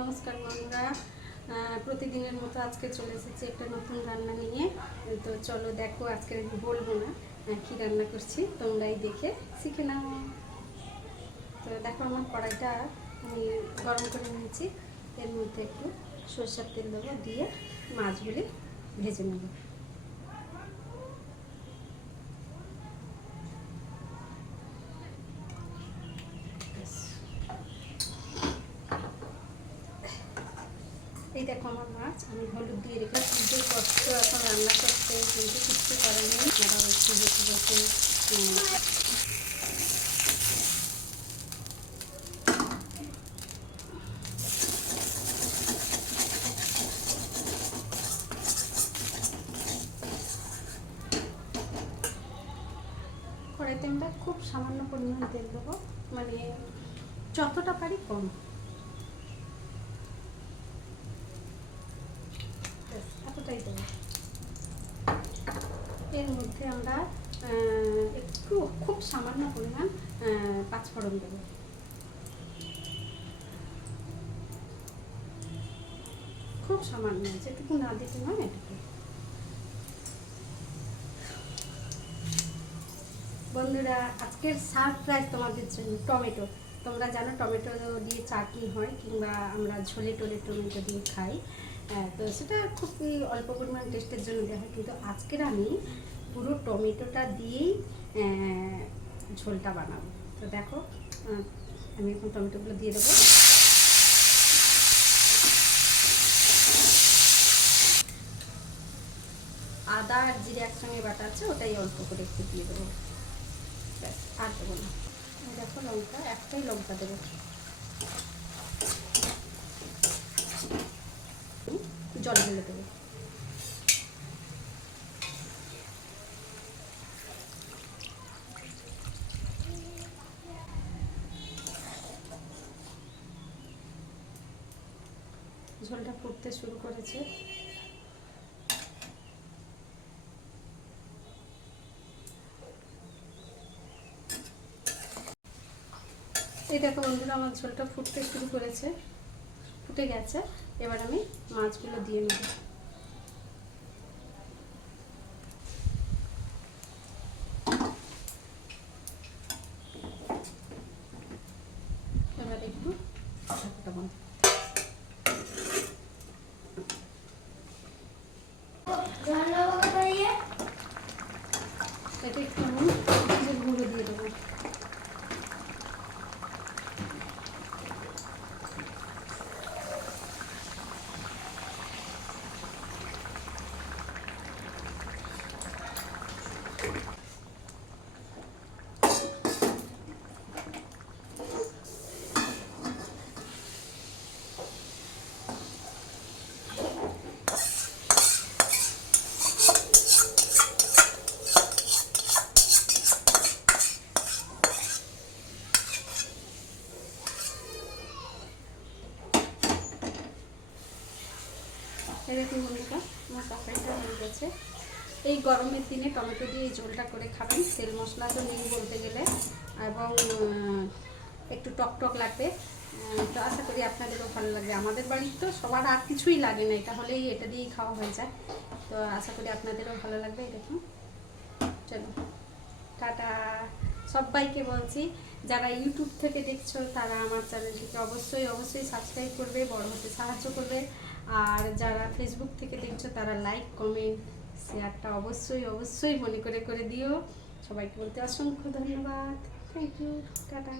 নমস্কার বন্ধুরা, প্রতিদিনের মতো আজকে চলে এসেছি একটা নতুন রান্না নিয়ে। তো চলো দেখো, আজকে আমি বলবো না কী রান্না করছি, তোমরাই দেখে শিখে নাও। তো দেখো, আমার কড়াইটা আমি গরম করে নিয়েছি। এর মধ্যে একটু সরষের তেল দেবো, দিয়ে মাছগুলি ভেজে নেব। এই দেখো আমার মাছ, আমি হলুদ দিয়ে রেখে কিন্তু কষ্ট এখন রান্না করতে কিন্তু কিচ্ছু করেনি। আরও একটু বসে বসে কড়াইতে আমরা খুব সামান্য পরিমাণ তেল দেবো, মানে যতটা পারি কম। এতটাই দেবো। এর মধ্যে আমরা একটু খুব সামান্য পরিমাণ পাঁচফোড়ন দেবো। খুব সামান্য, যেটুকু না দিতে নয় এটুকু। বন্ধুরা, আজকের সারপ্রাইজ তোমাদের জন্য টমেটো। তোমরা জানো টমেটো দিয়ে চাটনি হয়, কিংবা আমরা ঝোলে টোলে টমেটো দিয়ে খাই। তো সেটা খুব অল্প পরিমাণ টেস্টের জন্য দেওয়া হয়, কিন্তু আজকের আমি পুরো টমেটোটা দিয়েই ঝোলটা বানাবো। তো দেখো, আমি এখন টমেটোগুলো দিয়ে দেবো। আদা আর জিরে একসঙ্গে বাটা আছে, ওটাই অল্প করে একটু দিয়ে দেবো, ব্যাস, আর দেবো না। দেখো, লঙ্কা একটাই লঙ্কা দেবো। জল ঢেলে দেবো। ঝোলটা ফুটতে শুরু করেছে। এই দেখো বন্ধুরা, আমার ঝোলটা ফুটতে শুরু করেছে, ফুটে গেছে। এবার আমি মাছগুলো দিয়ে নেব। এবার একটু ঢাকাটা বন্ধ। এটা একটু গুঁড়ো দিয়ে দেবো। এরকম বন্ধুরা, আমার তরকারিটা হয়ে গেছে। এই গরমের দিনে টমেটো দিয়ে এই ঝোলটা করে খাবেন, তেল মশলা তো নেই বলতে গেলে, এবং একটু টক টক লাগবে। তো আশা করি আপনাদেরও ভালো লাগবে। আমাদের বাড়ির তো সবার আর কিছুই লাগে না, এটা হলেই এটা দিয়েই খাওয়া হয়ে যায়। তো আশা করি আপনাদেরও ভালো লাগবে। দেখুন, চলো টাটা। সবাইকে বলছি, যারা ইউটিউব থেকে দেখছো তারা আমার চ্যানেলটিকে অবশ্যই অবশ্যই সাবস্ক্রাইব করবে, বড় হতে সাহায্য করবে। আর যারা ফেসবুক থেকে দেখছো তারা লাইক, কমেন্ট, শেয়ারটা অবশ্যই অবশ্যই মনে করে করে দিও। সবাইকে বলতে অসংখ্য ধন্যবাদ। Thank you, tata.